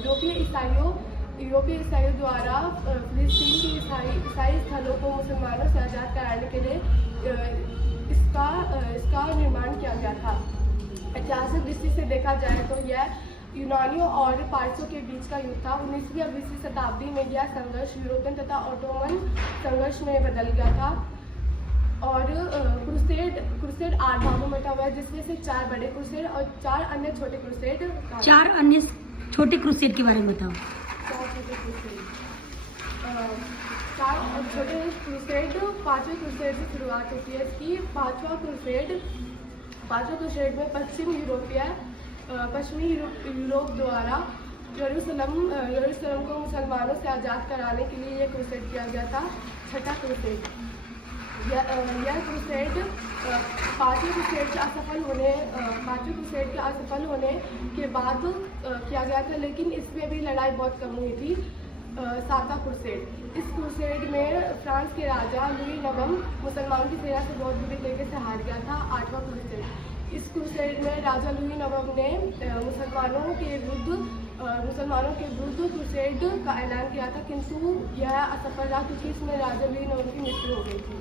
यूरोपीय ईसाइयों द्वारा फिलिस्तीन के ईसाई स्थलों को मुसलमानों से आज़ाद कराने के लिए इसका निर्माण किया गया था। ऐतिहासिक दृष्टि से देखा जाए तो यह यूनानियों और पारसियों के बीच का युद्ध था। 19वीं और 20वीं शताब्दी में यह संघर्ष यूरोपियन तथा ऑटोमन संघर्ष में बदल गया था और क्रूसेड 8 भागों में बटा हुआ है, जिसमें से 4 बड़े क्रूसेड और 4 अन्य छोटे क्रूसेड। 4 अन्य छोटे क्रूसेड के बारे में बताओ। 4 छोटे क्रूसेड, 4 छोटे क्रूसेड 5वें क्रूसेड से शुरुआत होती है इसकी। 5वां क्रूसेड में पश्चिमी यूरोप द्वारा यरूशलेम को मुसलमानों से आज़ाद कराने के लिए यह क्रूसेड किया गया था। 6ठा क्रूसेड, यह क्रूसेड 5वें क्रूसेड के असफल होने के बाद किया गया था, लेकिन इसमें भी लड़ाई बहुत कम हुई थी। 7वां क्रूसेड, इस क्रूसेड में फ्रांस के राजा लुई नवम मुसलमानों की सेना से बहुत बुरी तरीके से हार गया था। 8वां क्रूसेड, इस क्रूसेड में राजा लुई नवम ने मुसलमानों के विरुद्ध क्रूसेड का ऐलान किया था, किंतु यह असफल रहा क्योंकि इसमें राजा लुई नवम की मृत्यु हो गई थी।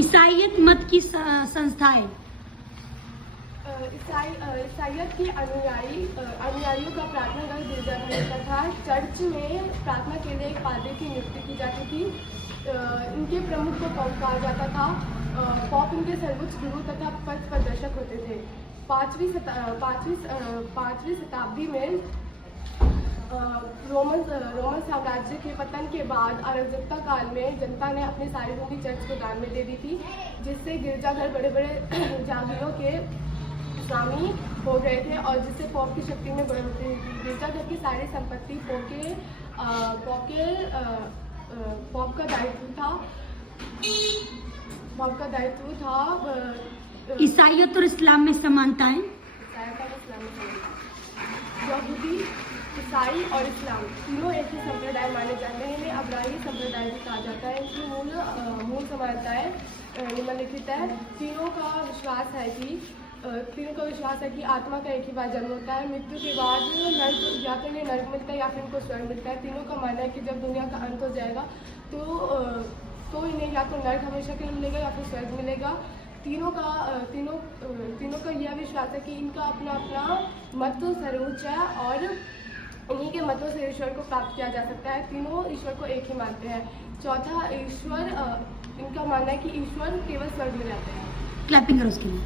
ईसाईयत मत की संस्थाएं। ईसाईयत के अनुयायियों का प्रार्थना घर गिरजाघर तथा चर्च में प्रार्थना के लिए एक पादरी की नियुक्ति की जाती थी। इनके प्रमुख को पॉप कहा जाता था। पॉप इनके सर्वोच्च गुरु तथा पथ प्रदर्शक होते थे। 5वीं शताब्दी में रोमन साम्राज्य के पतन के बाद अराजकता काल में जनता ने अपनी सारी भूमि चर्च को दान में दे दी थी, जिससे गिरजाघर बड़े बड़े जागीरों के स्वामी हो गए थे और जिससे पॉप की शक्ति में बढ़ोतरी हुई थी। गिरजाघर की सारी संपत्ति पॉप का दायित्व था। ईसाईयत और इस्लाम में समानताएं। यहूदी, ईसाई और इस्लाम तीनों एक ही संप्रदाय माने जाते हैं। इन्हें अब्राही संप्रदाय भी कहा जाता है। इनकी मूल समानताएं निम्नलिखित है। तीनों का विश्वास है कि आत्मा का एक ही बार जन्म होता है। मृत्यु के बाद या तो इन्हें नर्क मिलता है या फिर इनको स्वर्ग मिलता है। तीनों का मानना है कि जब दुनिया का अंत हो जाएगा तो इन्हें या तो नर्क हमेशा के लिए मिलेगा या फिर स्वर्ग मिलेगा। तीनों का यह विश्वास है कि इनका अपना मत सर्वोच्च है और इन्हीं के मतों से ईश्वर को प्राप्त किया जा सकता है। तीनों ईश्वर को एक ही मानते हैं। चौथा, इनका मानना है कि ईश्वर केवल स्वर्ग में रहते हैं। क्लैपिंग करो उसके लिए।